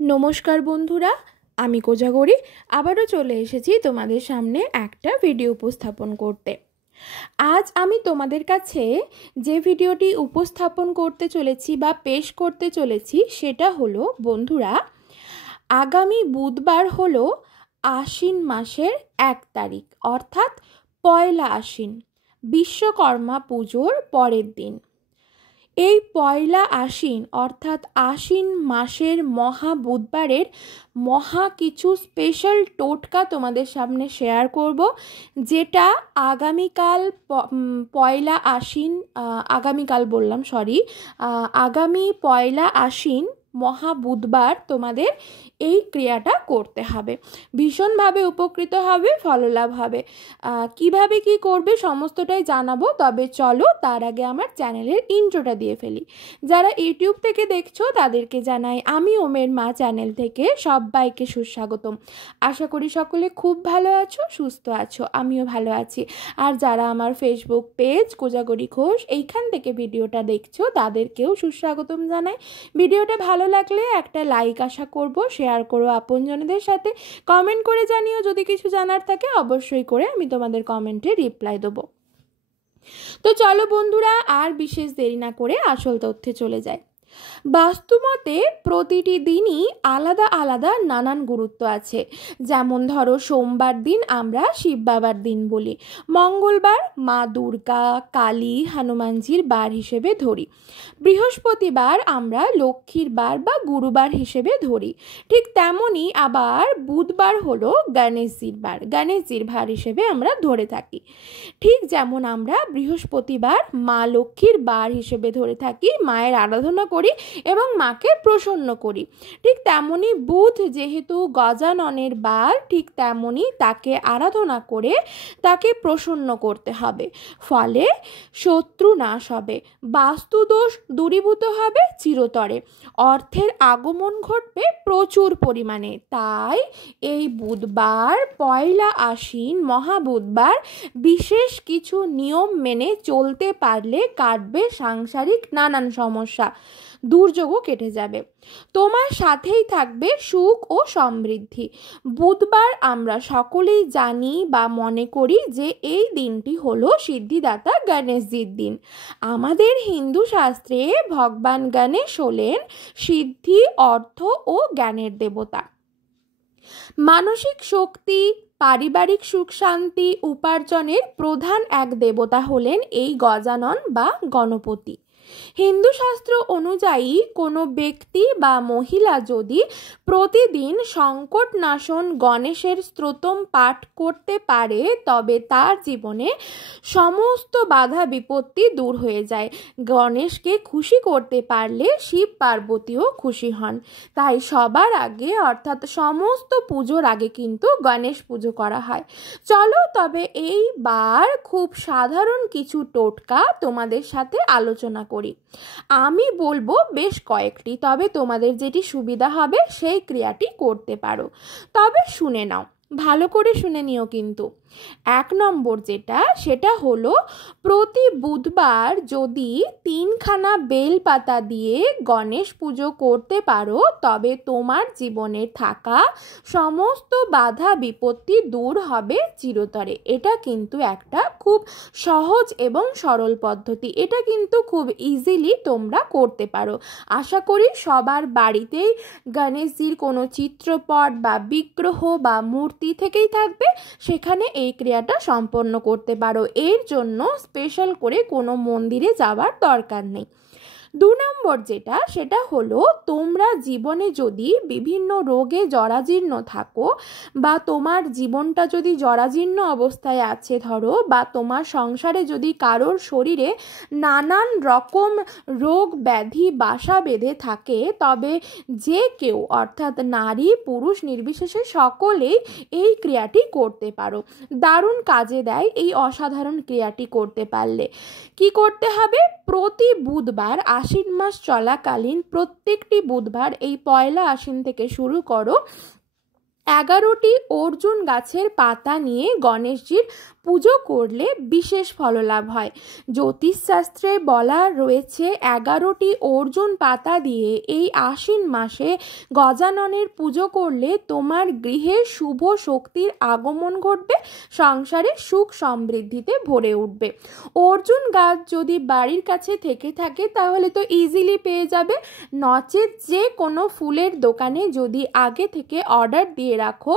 नमस्कार बंधुरा आमी कोजागरी आबारो चले एसेছি তোমাদের সামনে একটা ভিডিও উপস্থাপন করতে। आज आमी তোমাদের কাছে যে ভিডিওটি উপস্থাপন করতে চলেছি বা পেশ করতে চলেছি সেটা হলো বন্ধুরা আগামী বুধবার হলো আশ্বিন মাসের 1 তারিখ অর্থাৎ পয়লা আশ্বিন বিশ্বকর্মা পুজোর পরের দিন। এই পয়লা আশ্বিন অর্থাৎ আশ্বিন মাসের মহা বুধবারের মহা কিছু স্পেশাল টোটকা তোমাদের সামনে শেয়ার করব, যেটা আগামীকাল পয়লা আশ্বিন আগামী পয়লা আশ্বিন মহা বুধবার তোমাদের এই ক্রিয়াটা করতে হবে। ভীষণভাবে উপকৃত হবে, ফললাভ হবে। কিভাবে কি করবে সমস্তটাই জানাবো, তবে চলো তার আগে আমার চ্যানেলের ইন্ট্রোটা দিয়ে ফেলি। যারা ইউটিউব থেকে দেখছো তাদেরকে জানাই আমি ওমের মা চ্যানেল থেকে সবাইকে সুস্বাগতম। আশা করি সকলে খুব ভালো আছো, সুস্থ আছো, আমিও ভালো আছি। আর যারা আমার ফেসবুক পেজ কোজাগরি ঘোষ এইখান থেকে ভিডিওটা দেখছো তাদেরকেও সুস্বাগতম জানাই। ভিডিওটা ভালো লাগলে একটা লাইক আশা করব, শেয়ার করো আপনজনদের সাথে, কমেন্ট করে জানিও যদি কিছু জানার থাকে, অবশ্যই করে আমি তোমাদের কমেন্টে রিপ্লাই দেবো। তো চলো বন্ধুরা আর বিশেষ দেরি না করে আসল তথ্যে চলে যাই। বাস্তুমতে প্রতিটি দিনই আলাদা আলাদা নানান গুরুত্ব আছে। যেমন ধরো সোমবার দিন আমরা শিব বাবার দিন বলি, মঙ্গলবার মা দুর্গা কালী হনুমানজির বার হিসেবে ধরি, বৃহস্পতিবার আমরা লক্ষ্মীর বার বা গুরুবার হিসেবে ধরি। ঠিক তেমনই আবার বুধবার হলো গণেশজির বার, গণেশজির বার হিসেবে আমরা ধরে থাকি। ঠিক যেমন আমরা বৃহস্পতিবার মা লক্ষ্মীর বার হিসেবে ধরে থাকি, মায়ের আরাধনা করি এবং মাকে প্রসন্ন করি। ঠিক তেমনি বুধ যেহেতু গজাননের বার, ঠিক তেমনি তাকে আরাধনা করে তাকে প্রসন্ন করতে হবে। ফলে শত্রু নাশ হবে, বাস্তুদোষ দূরীভূত হবে চিরতরে, অর্থের আগমন ঘটবে প্রচুর পরিমাণে। তাই এই বুধবার পয়লা আশ্বিন মহা বুধবার বিশেষ কিছু নিয়ম মেনে চলতে পারলে কাটবে সাংসারিক নানান সমস্যা, দুর্যোগও কেটে যাবে, তোমার সাথেই থাকবে সুখ ও সমৃদ্ধি। বুধবার আমরা সকলেই জানি বা মনে করি যে এই দিনটি হলো সিদ্ধিদাতা গণেশজির দিন। আমাদের হিন্দু শাস্ত্রে ভগবান গণেশ হলেন সিদ্ধি, অর্থ ও জ্ঞানের দেবতা। মানসিক শক্তি, পারিবারিক সুখ শান্তি উপার্জনের প্রধান এক দেবতা হলেন এই গজানন বা গণপতি। হিন্দু শাস্ত্র অনুযায়ী কোনো ব্যক্তি বা মহিলা যদি প্রতিদিন সংকট নাশন গণেশের স্তোত্র পাঠ করতে পারে তবে তার জীবনে সমস্ত বাধা বিপত্তি দূর হয়ে যায়। গণেশকে খুশি করতে পারলে শিব পার্বতীও খুশি হন। তাই সবার আগে অর্থাৎ সমস্ত পুজোর আগে কিন্তু গণেশ পুজো করা হয়। চলো তবে এইবার খুব সাধারণ কিছু টোটকা তোমাদের সাথে আলোচনা করি। আমি বলবো বেশ কয়েকটি, তবে তোমাদের যেটি সুবিধা হবে সেই ক্রিয়াটি করতে পারো। তবে শুনে নাও, ভালো করে শুনে নিও কিন্তু। 1 নম্বর সেটা হলো প্রতি বুধবার যদি 3খানা বেলপাতা দিয়ে গণেশ পুজো করতে পারো তবে তোমার জীবনে থাকা সমস্ত বাধা বিপত্তি দূর হবে চিরতরে। এটা কিন্তু একটা খুব সহজ এবং সরল পদ্ধতি, এটা কিন্তু খুব ইজিলি তোমরা করতে পারো। আশা করি সবার বাড়িতেই গণেশজির কোনো চিত্রপট বা বিগ্রহ বা মূর্তি থেকেই থাকবে, সেখানে এই ক্রিয়াটা সম্পন্ন করতে পারো। এর জন্য স্পেশাল করে কোনো মন্দিরে যাওয়ার দরকার নেই। 2 নম্বর সেটা হলো তোমরা জীবনে যদি বিভিন্ন রোগে জরাজীর্ণ থাকো বা তোমার জীবনটা যদি জরাজীর্ণ অবস্থায় আছে ধরো, বা তোমার সংসারে যদি কারোর শরীরে নানান রকম রোগ ব্যাধি বাসা বেঁধে থাকে, তবে যে কেউ অর্থাৎ নারী পুরুষ নির্বিশেষে সকলেই এই ক্রিয়াটি করতে পারো। দারুণ কাজে দেয় এই অসাধারণ ক্রিয়াটি করতে পারলে। কি করতে হবে? প্রতি বুধবার আশ্বিন মাস চলাকালীন প্রত্যেকটি বুধবার এই পয়লা আশ্বিন থেকে শুরু করো 11টি অর্জুন গাছের পাতা নিয়ে গণেশজির পুজো করলে বিশেষ ফললাভ হয়। জ্যোতিষশাস্ত্রে বলা রয়েছে 11টি অর্জুন পাতা দিয়ে এই আশ্বিন মাসে গজাননের পুজো করলে তোমার গৃহে শুভ শক্তির আগমন ঘটবে, সংসারে সুখ সমৃদ্ধিতে ভরে উঠবে। অর্জুন গাছ যদি বাড়ির কাছে থেকে থাকে তাহলে তো ইজিলি পেয়ে যাবে, নচেত যে কোনো ফুলের দোকানে যদি আগে থেকে অর্ডার দিয়ে রাখো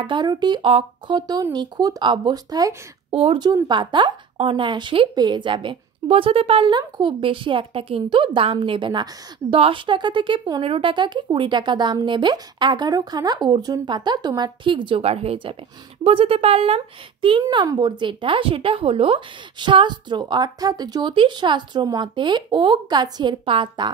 11টি অক্ষত নিখুঁত অবস্থায় অর্জুন পাতা অনায়াসেই পেয়ে যাবে। বোঝাতে পারলাম? খুব বেশি একটা কিন্তু দাম নেবে না, 10 টাকা থেকে 15 টাকা কি 20 টাকা দাম নেবে, 11খানা অর্জুন পাতা তোমার ঠিক জোগাড় হয়ে যাবে। বোঝাতে পারলাম? 3 নম্বর যেটা, সেটা হলো শাস্ত্র অর্থাৎ জ্যোতিষ শাস্ত্র মতে ওক গাছের পাতা,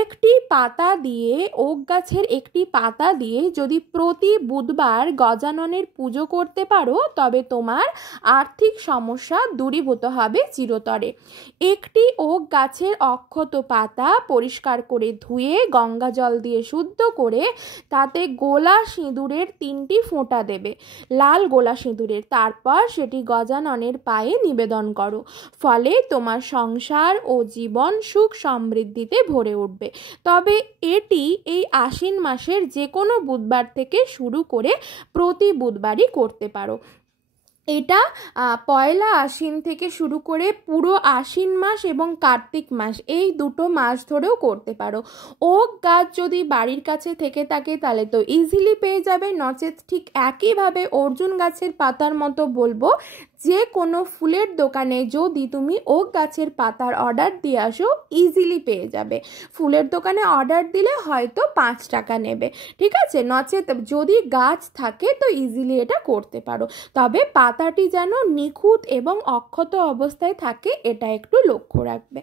একটি পাতা দিয়ে, ওক গাছের একটি পাতা দিয়ে যদি প্রতি বুধবার গজাননের পুজো করতে পারো তবে তোমার আর্থিক সমস্যা দূরীভূত হবে চিরতরে। একটি ওক গাছের অক্ষত পাতা পরিষ্কার করে ধুয়ে গঙ্গা জল দিয়ে শুদ্ধ করে তাতে গোলা সিঁদুরের 3টি ফোঁটা দেবে, লাল গোলা সিঁদুরের। তারপর সেটি গজাননের পায়ে নিবেদন করো, ফলে তোমার সংসার ও জীবন সুখ সমৃদ্ধিতে ভরে উঠবে। তবে এটি এই আশ্বিন মাসের যে কোনো বুধবার থেকে শুরু করে প্রতি বুধবারই করতে পারো। এটা পয়লা আশ্বিন থেকে শুরু করে পুরো আশ্বিন মাস এবং কার্তিক মাস, এই দুটো মাস ধরেও করতে পারো। ওক গাছ যদি বাড়ির কাছে থেকে থাকে তাহলে তো ইজিলি পেয়ে যাবে, নচেত ঠিক একইভাবে অর্জুন গাছের পাতার মতো বলবো যে কোনো ফুলের দোকানে যদি তুমি ওক গাছের পাতার অর্ডার দিয়ে আসো ইজিলি পেয়ে যাবে। ফুলের দোকানে অর্ডার দিলে হয়তো 5 টাকা নেবে, ঠিক আছে, নচেত যদি গাছ থাকে তো ইজিলি এটা করতে পারো। তবে পাতাটি যেন নিখুঁত এবং অক্ষত অবস্থায় থাকে এটা একটু লক্ষ্য রাখবে।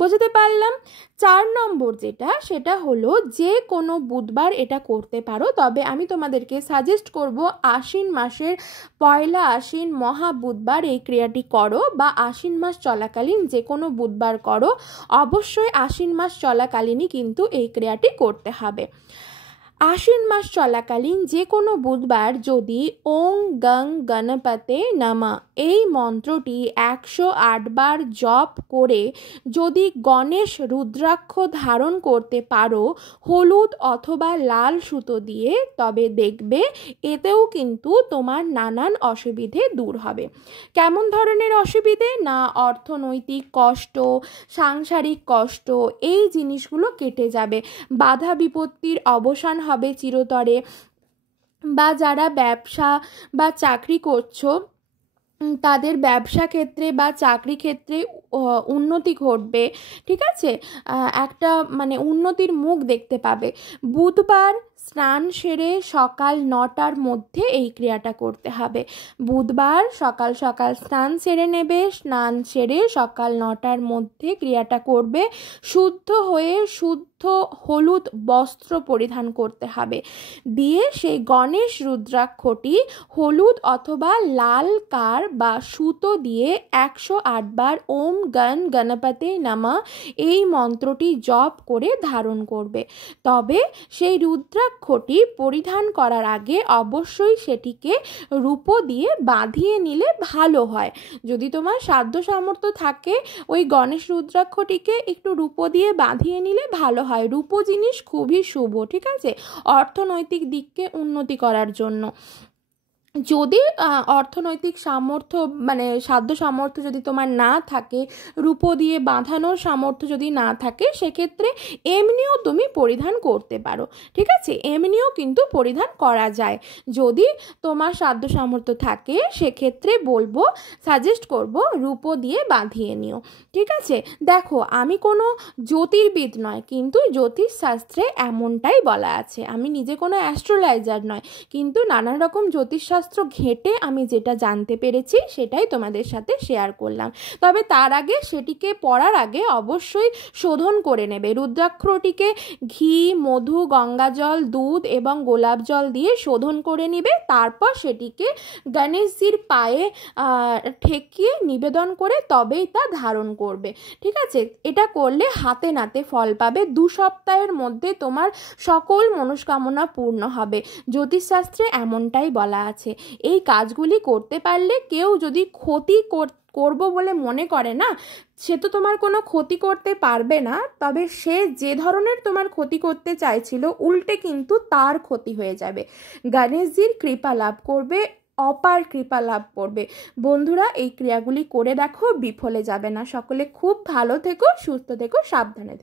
বোঝাতে পারলাম? 4 নম্বর যেটা, সেটা হলো যে কোনো বুধবার এটা করতে পারো, তবে আমি তোমাদেরকে সাজেস্ট করব আশ্বিন মাসের পয়লা আশ্বিন মহা বুধবার এই ক্রিয়াটি করো, বা আশ্বিন মাস চলাকালীন যে কোনো বুধবার করো, অবশ্যই আশ্বিন মাস চলাকালীনই কিন্তু এই ক্রিয়াটি করতে হবে। আশ্বিন মাস চলাকালীন যে কোনো বুধবার যদি ওং গং গণপতে নমঃ এই মন্ত্রটি 108 বার জপ করে যদি গণেশ রুদ্রাক্ষ ধারণ করতে পারো হলুদ অথবা লাল সুতো দিয়ে, তবে দেখবে এতেও কিন্তু তোমার নানান অসুবিধে দূর হবে। কেমন ধরনের অসুবিধে? না, অর্থনৈতিক কষ্ট, সাংসারিক কষ্ট, এই জিনিসগুলো কেটে যাবে, বাধা বিপত্তির অবসান হবে চিরতরে, বা যারা ব্যবসা বা চাকরি করছো তাদের ব্যবসা ক্ষেত্রে বা চাকরি ক্ষেত্রে উন্নতি ঘটবে, ঠিক আছে, একটা মানে উন্নতির মুখ দেখতে পাবে। বুধবার স্নান সেরে সকাল 9টার মধ্যে এই ক্রিয়াটা করতে হবে। বুধবার সকাল সকাল স্নান সেরে নেবে, স্নান সেরে সকাল 9টার মধ্যে ক্রিয়াটা করবে। শুদ্ধ হয়ে শুদ্ধ হলুদ বস্ত্র পরিধান করতে হবে, দিয়ে সেই গণেশ রুদ্রাক্ষটি হলুদ অথবা লাল কার বা সুতো দিয়ে 108 বার ওম গণ গণপতে নমঃ এই মন্ত্রটি জপ করে ধারণ করবে। তবে সেই রুদ্রাক্ষটি পরিধান করার আগে অবশ্যই সেটিকে রূপো দিয়ে বাঁধিয়ে নিলে ভালো হয়। যদি তোমার সাধ্য সামর্থ্য থাকে ওই গণেশ রুদ্রাক্ষটিকে একটু রূপো দিয়ে বাঁধিয়ে নিলে ভালো হয়। রূপো জিনিস খুবই শুভ, ঠিক আছে, অর্থনৈতিক দিককে উন্নতি করার জন্য। যদি অর্থনৈতিক সামর্থ্য মানে সাধ্য সামর্থ্য যদি তোমার না থাকে, রূপো দিয়ে বাঁধানোর সামর্থ্য যদি না থাকে, সেক্ষেত্রে এমনিও তুমি পরিধান করতে পারো, ঠিক আছে, এমনিও কিন্তু পরিধান করা যায়। যদি তোমার সাধ্য সামর্থ্য থাকে সেক্ষেত্রে বলবো, সাজেস্ট করব রূপো দিয়ে বাঁধিয়ে নিও, ঠিক আছে। দেখো, আমি কোনো জ্যোতির্বিদ নয়, কিন্তু জ্যোতিষশাস্ত্রে এমনটাই বলা আছে। আমি নিজে কোনো অ্যাস্ট্রোলজার নয়, কিন্তু নানান রকম জ্যোতিষশাস্ত্র ঘেঁটে আমি যেটা জানতে পেরেছি সেটাই তোমাদের সাথে শেয়ার করলাম। তবে তার আগে সেটিকে পড়ার আগে অবশ্যই শোধন করে নেবে। রুদ্রাক্ষটিকে ঘি, মধু, গঙ্গাজল, দুধ এবং গোলাপ জল দিয়ে শোধন করে নিবে। তারপর সেটিকে গণেশজির পায়ে ঠেকিয়ে নিবেদন করে তবেই তা ধারণ করবে, ঠিক আছে। এটা করলে হাতে নাতে ফল পাবে। 2 সপ্তাহের মধ্যে তোমার সকল মনস্কামনা পূর্ণ হবে। জ্যোতিষশাস্ত্রে এমনটাই বলা আছে। এই কাজগুলি করতে পারলে কেউ যদি ক্ষতি করবো বলে মনে করে না, সে তো তোমার কোনো ক্ষতি করতে পারবে না, তবে সে যে ধরনের তোমার ক্ষতি করতে চাইছিল উল্টে কিন্তু তার ক্ষতি হয়ে যাবে। গণেশজির কৃপা লাভ করবে, অপার কৃপা লাভ করবে। বন্ধুরা, এই ক্রিয়াগুলি করে দেখো, বিফলে যাবে না। সকলে খুব ভালো থেকো, সুস্থ থেকো, সাবধানে থেকো।